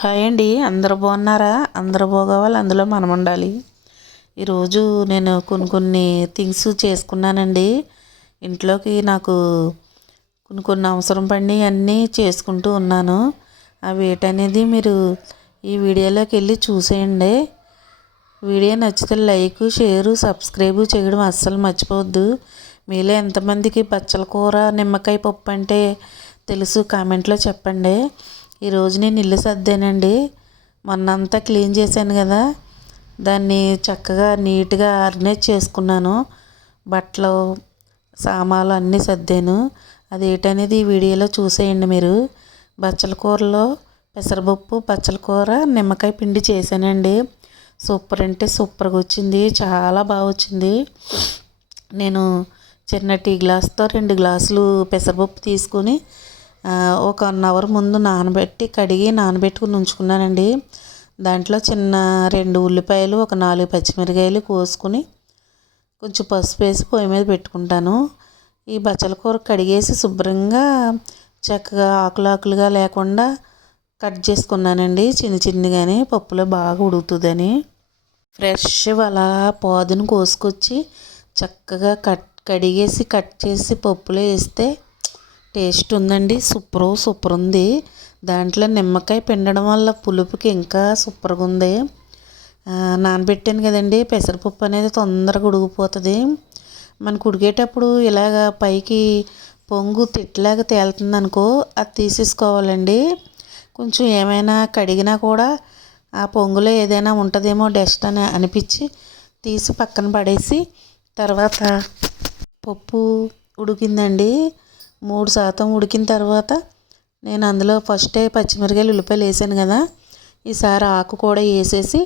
Hi అండి, అందరూ బాగున్నారా? అందరూ బాగోవాలి, అందులో మనం ఉండాలి. ఈరోజు నేను కొన్ని థింగ్స్ చేసుకున్నానండి. ఇంట్లోకి నాకు కొన్ని అవసరం పడి అన్నీ చేసుకుంటూ ఉన్నాను. అవి ఏంటనేది మీరు ఈ వీడియోలోకి వెళ్ళి చూసేయండి. వీడియో నచ్చితే లైక్, షేరు, సబ్స్క్రైబ్ చేయడం అస్సలు మర్చిపోవద్దు. మీలో ఎంతమందికి బచ్చల కూర నిమ్మకాయ పప్పు అంటే తెలుసు కామెంట్లో చెప్పండి. ఈరోజు నేను ఇల్లు సర్దానండి. మొన్నంతా క్లీన్ చేశాను కదా, దాన్ని చక్కగా నీట్గా ఆర్గనైజ్ చేసుకున్నాను. బట్టలు, సామాన్లు అన్నీ సర్దాను. అదేంటనేది ఈ వీడియోలో చూసేయండి మీరు. బచ్చల కూరలో పెసరపప్పు, బచ్చల కూర, నిమ్మకాయ పిండి చేశానండి. సూపర్ అంటే సూపర్గా వచ్చింది, చాలా బాగా వచ్చింది. నేను చిన్న టీ గ్లాస్తో 2 గ్లాసులు పెసరపప్పు తీసుకుని ఒక 1 అవర్ ముందు కడిగి నానబెట్టుకుని ఉంచుకున్నానండి. దాంట్లో చిన్న 2 ఉల్లిపాయలు, ఒక 4 పచ్చిమిరకాయలు కోసుకుని కొంచెం పసుపు వేసి పొయ్యి మీద పెట్టుకుంటాను. ఈ బచ్చల కూర కడిగేసి శుభ్రంగా చక్కగా ఆకులుగా లేకుండా కట్ చేసుకున్నానండి, చిన్నగానే. పప్పులో బాగా ఉడుకుతుందని ఫ్రెష్ అలా పాదును కోసుకొచ్చి చక్కగా కడిగేసి కట్ చేసి పప్పులో వేస్తే టేస్ట్ ఉందండి. సూపర్ ఉంది. దాంట్లో నిమ్మకాయ పిండడం వల్ల పులుపుకి ఇంకా సూపర్గా ఉంది. నానబెట్టాను కదండి, పెసరపప్పు అనేది తొందరగా ఉడికిపోతుంది. మనకు ఉడికేటప్పుడు ఇలాగ పైకి పొంగు తిట్లాగా తేలుతుంది అనుకో, అది తీసేసుకోవాలండి. కొంచెం ఏమైనా కడిగినా కూడా ఆ పొంగులో ఏదైనా ఉంటుందేమో డస్ట్ అని అనిపించి తీసి పక్కన పడేసి, తర్వాత పప్పు ఉడికిందండి. 3% ఉడికిన తర్వాత నేను అందులో ఫస్టే పచ్చిమిరకాయలు, ఉల్లిపాయలు వేసాను కదా, ఈసారి ఆకు కూడా వేసేసి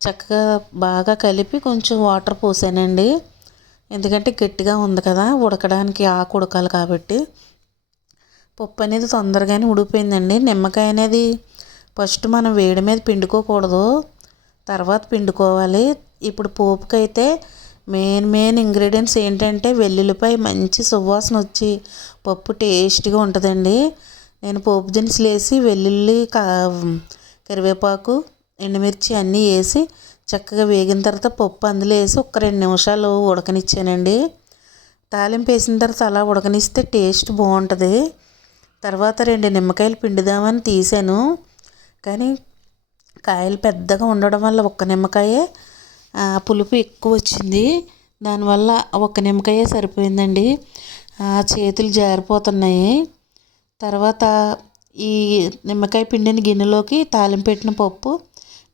చక్కగా బాగా కలిపి కొంచెం వాటర్ పోసానండి. ఎందుకంటే గట్టిగా ఉంది కదా, ఉడకడానికి ఆకు ఉడకాలి కాబట్టి. పప్పు అనేది తొందరగానే ఉడికిపోయిందండి. నిమ్మకాయ అనేది ఫస్ట్ మనం వేడి మీద పిండుకోకూడదు, తర్వాత పిండుకోవాలి. ఇప్పుడు పోపుకైతే మెయిన్ ఇంగ్రీడియంట్స్ ఏంటంటే వెల్లుల్లిపాయ మంచి సువాసన వచ్చి పప్పు టేస్ట్గా ఉంటుందండి. నేను పోపు దినుసులు వేసి వెల్లుల్లి, కరివేపాకు, ఎండుమిర్చి అన్నీ వేసి చక్కగా వేగిన తర్వాత పప్పు అందులో వేసి ఒక 2 నిమిషాలు ఉడకనిచ్చానండి. తాలింపు వేసిన తర్వాత అలా ఉడకనిస్తే టేస్ట్ బాగుంటుంది. తర్వాత 2 నిమ్మకాయలు పిండుదామని తీసాను, కానీ కాయలు పెద్దగా ఉండడం వల్ల ఒక్క నిమ్మకాయే పులుపు ఎక్కువ వచ్చింది. దానివల్ల ఒక్క నిమ్మకాయే సరిపోయిందండి. చేతులు జారిపోతున్నాయి. తర్వాత ఈ నిమ్మకాయ పిండిని గిన్నెలోకి తాలింపు పెట్టిన పప్పు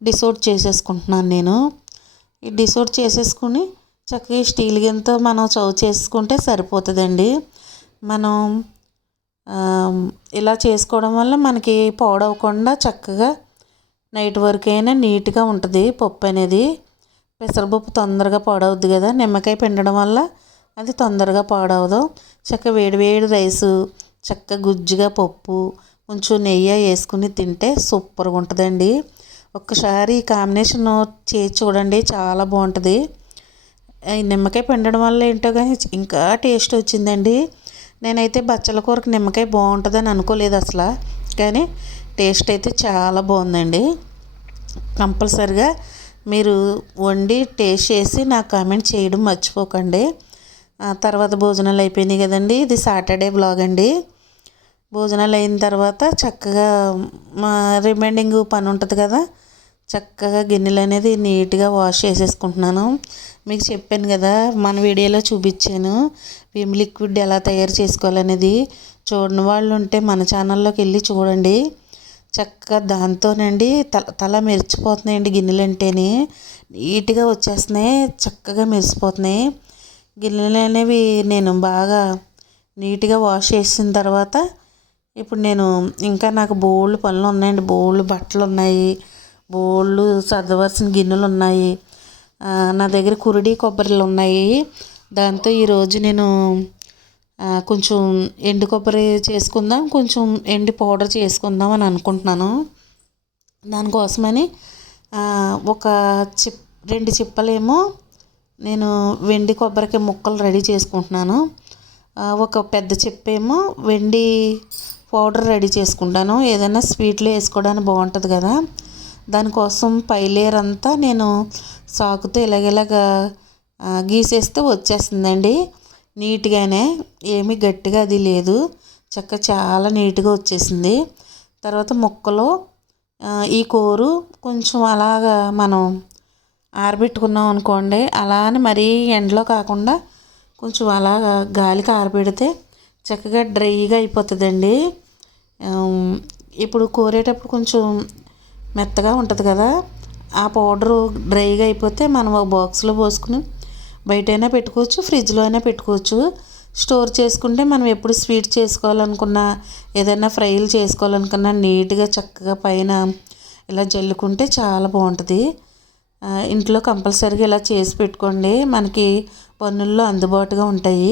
డిసోట్ చేసేసుకుంటున్నాను నేను. ఈ డిసోట్ చేసేసుకుని చక్కగా స్టీల్ గిన్నెతో మనం చౌ చేసుకుంటే సరిపోతుందండి. మనం ఇలా చేసుకోవడం వల్ల మనకి పాడవకుండా చక్కగా నైట్ వరకైనా నీట్గా ఉంటుంది పప్పు అనేది. పెసరపప్పు తొందరగా పాడవద్దు కదా, నిమ్మకాయ పిండడం వల్ల అది తొందరగా పాడవదు. చక్కగా వేడి రైసు, చక్కగా గుజ్జుగా పప్పు, కొంచెం నెయ్యి వేసుకుని తింటే సూపర్గా ఉంటుందండి. ఒక్కసారి ఈ కాంబినేషన్ చేసి చూడండి, చాలా బాగుంటుంది. ఈ నిమ్మకాయ పిండడం వల్ల ఏంటో కానీ ఇంకా టేస్ట్ వచ్చిందండి. నేనైతే బచ్చల కూరకు నిమ్మకాయ బాగుంటుందని అనుకోలేదు అసలు, కానీ టేస్ట్ అయితే చాలా బాగుందండి. కంపల్సరిగా మీరు వండి టేస్ట్ చేసి నాకు కామెంట్ చేయడం మర్చిపోకండి. తర్వాత భోజనాలు అయిపోయినాయి కదండి. ఇది సాటర్డే వ్లాగ్ అండి. భోజనాలు అయిన తర్వాత చక్కగా మా రిమైండింగ్ పని ఉంటుంది కదా, చక్కగా గిన్నెలు అనేది నీట్గా వాష్ చేసేసుకుంటున్నాను. మీకు చెప్పాను కదా, మన వీడియోలో చూపించాను విమ్ లిక్విడ్ ఎలా తయారు చేసుకోవాలనేది. చూడని వాళ్ళు ఉంటే మన ఛానల్లోకి వెళ్ళి చూడండి. చక్కగా దాంతోనండి తల మెరిచిపోతున్నాయండి. గిన్నెలు అంటేనే నీట్గా వచ్చేస్తున్నాయి, చక్కగా మెరిసిపోతున్నాయి. గిన్నెలు అనేవి నేను బాగా నీట్గా వాష్ చేసిన తర్వాత ఇప్పుడు నేను ఇంకా నాకు బోల్డ్ పనులు ఉన్నాయండి. బోల్డ్ బట్టలు ఉన్నాయి, బోల్డ్ సర్దవలసిన గిన్నెలు ఉన్నాయి. నా దగ్గర కురుడి కొబ్బరిలు ఉన్నాయి. దాంతో ఈరోజు నేను కొంచెం ఎండు కొబ్బరి చేసుకుందాం, కొంచెం ఎండు పౌడర్ చేసుకుందాం అని అనుకుంటున్నాను. దానికోసమని ఒక 2 చిప్పలేమో నేను వెండి కొబ్బరికి ముక్కలు రెడీ చేసుకుంటున్నాను. ఒక పెద్ద చిప్పేమో వెండి పౌడర్ రెడీ చేసుకుంటాను. ఏదైనా స్వీట్లో వేసుకోవడానికి బాగుంటుంది కదా, దానికోసం పై లేయర్ అంతా నేను సాకుతో ఇలాగ గీసేస్తే వచ్చేస్తుందండి నీట్గానే. ఏమీ గట్టిగా అది లేదు, చాలా నీట్గా వచ్చేసింది. తర్వాత ముక్కలు ఈ కూరు కొంచెం అలాగా మనం ఆరబెట్టుకున్నాం అనుకోండి, అలా అని మరీ ఎండలో కాకుండా కొంచెం అలాగా గాలికి ఆరబెడితే చక్కగా డ్రైగా అయిపోతుందండి. ఇప్పుడు కోరేటప్పుడు కొంచెం మెత్తగా ఉంటుంది కదా, ఆ పౌడరు డ్రైగా అయిపోతే మనం ఒక బాక్స్లో పోసుకుని బయటైనా పెట్టుకోవచ్చు, ఫ్రిడ్జ్లో అయినా పెట్టుకోవచ్చు. స్టోర్ చేసుకుంటే మనం ఎప్పుడు స్వీట్ చేసుకోవాలనుకున్నా, ఏదైనా ఫ్రైలు చేసుకోవాలనుకున్నా నీట్గా చక్కగా పైన ఇలా జల్లుకుంటే చాలా బాగుంటుంది. ఇంట్లో కంపల్సరీగా ఇలా చేసి పెట్టుకోండి, మనకి పన్నుల్లో అందుబాటుగా ఉంటాయి.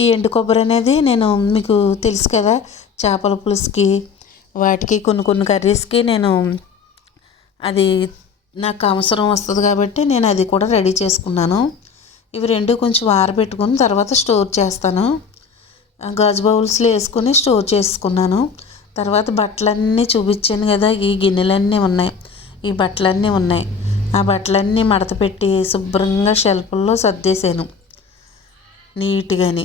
ఈ ఎండు కొబ్బరి అనేది నేను మీకు తెలుసు కదా, చేపల పులుసుకి వాటికి కొన్ని కర్రీస్కి నేను అది నాకు అవసరం వస్తుంది కాబట్టి నేను అది కూడా రెడీ చేసుకున్నాను. ఇవి రెండు కొంచెం ఆరబెట్టుకుని తర్వాత స్టోర్ చేస్తాను. గాజు బౌల్స్లో వేసుకొని స్టోర్ చేసుకున్నాను. తర్వాత బట్టలన్నీ చూపించాను కదా, ఈ గిన్నెలన్నీ ఉన్నాయి, ఈ బట్టలన్నీ ఉన్నాయి. ఆ బట్టలన్నీ మడత పెట్టి శుభ్రంగా షెల్ఫ్ల్లో సర్దేశాను నీట్గాని.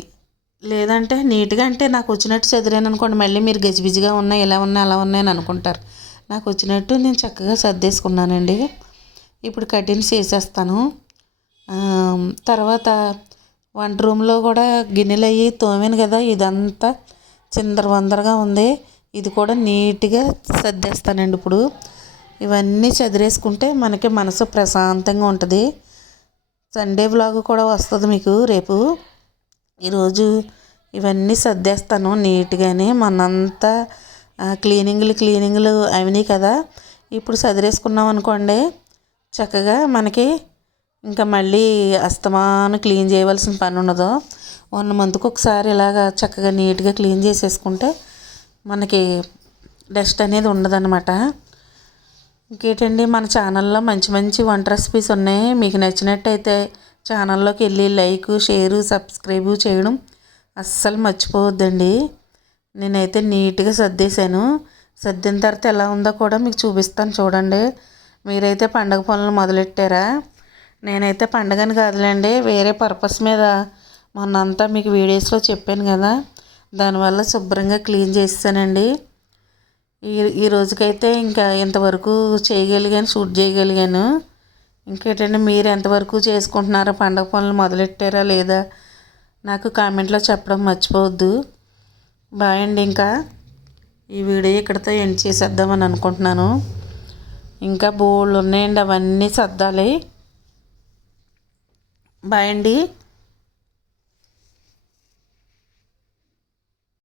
లేదంటే నీట్గా అంటే నాకు వచ్చినట్టు చదివాను అనుకోండి, మళ్ళీ మీరు గజిబిజిగా ఉన్నాయి, ఇలా ఉన్నాయి, అలా ఉన్నాయని అనుకుంటారు. నాకు వచ్చినట్టు నేను చక్కగా సర్దేసుకున్నానండి. ఇప్పుడు కర్టెన్స్ వేసేస్తాను. తర్వాత వంట రూమ్లో కూడా గిన్నెలు అయ్యి తోమాను కదా, ఇదంతా చిందరవందరగా ఉంది, ఇది కూడా నీట్గా సర్దేస్తానండి. ఇప్పుడు ఇవన్నీ చదిరేసుకుంటే మనకి మనసు ప్రశాంతంగా ఉంటుంది. సండే వ్లాగ్ కూడా వస్తుంది మీకు రేపు. ఈరోజు ఇవన్నీ సర్దేస్తాను నీట్గానే. మనంతా క్లీనింగ్లు అయినాయి కదా, ఇప్పుడు సదిరేసుకున్నాం అనుకోండి చక్కగా మనకి ఇంకా మళ్ళీ అస్తమాను క్లీన్ చేయవలసిన పని ఉండదు. 1 మంత్కి ఒకసారి ఇలాగా చక్కగా నీట్గా క్లీన్ చేసేసుకుంటే మనకి డస్ట్ అనేది ఉండదన్నమాట. ఇంకేంటండి, మన ఛానల్లో మంచి వంట రెసిపీస్ ఉన్నాయి. మీకు నచ్చినట్టయితే ఛానల్లోకి వెళ్ళి లైక్, షేరు, సబ్స్క్రైబు చేయడం అస్సలు మర్చిపోవద్దండి. నేనైతే నీట్గా సర్దేశాను. సర్దిన తర్వాత ఎలా ఉందో కూడా మీకు చూపిస్తాను చూడండి. మీరైతే పండగ పనులు మొదలెట్టారా? నేనైతే పండగని కాదులేండి, వేరే పర్పస్ మీద మొన్నంతా మీకు వీడియోస్లో చెప్పాను కదా, దానివల్ల శుభ్రంగా క్లీన్ చేస్తానండి. ఈ రోజుకైతే ఇంకా ఇంతవరకు చేయగలిగాను, షూట్ చేయగలిగాను. ఇంకేంటంటే మీరు ఎంతవరకు చేసుకుంటున్నారో, పండగ పనులు మొదలెట్టారా లేదా నాకు కామెంట్లో చెప్పడం మర్చిపోవద్దు. బాయ్ అండి. ఇంకా ఈ వీడియో ఇక్కడితో ఎండ్ చేసేద్దామని అనుకుంటున్నాను. ఇంకా బోళ్ళు ఉన్నాయండి, అవన్నీ సర్దాలి. బాయ్ అండి.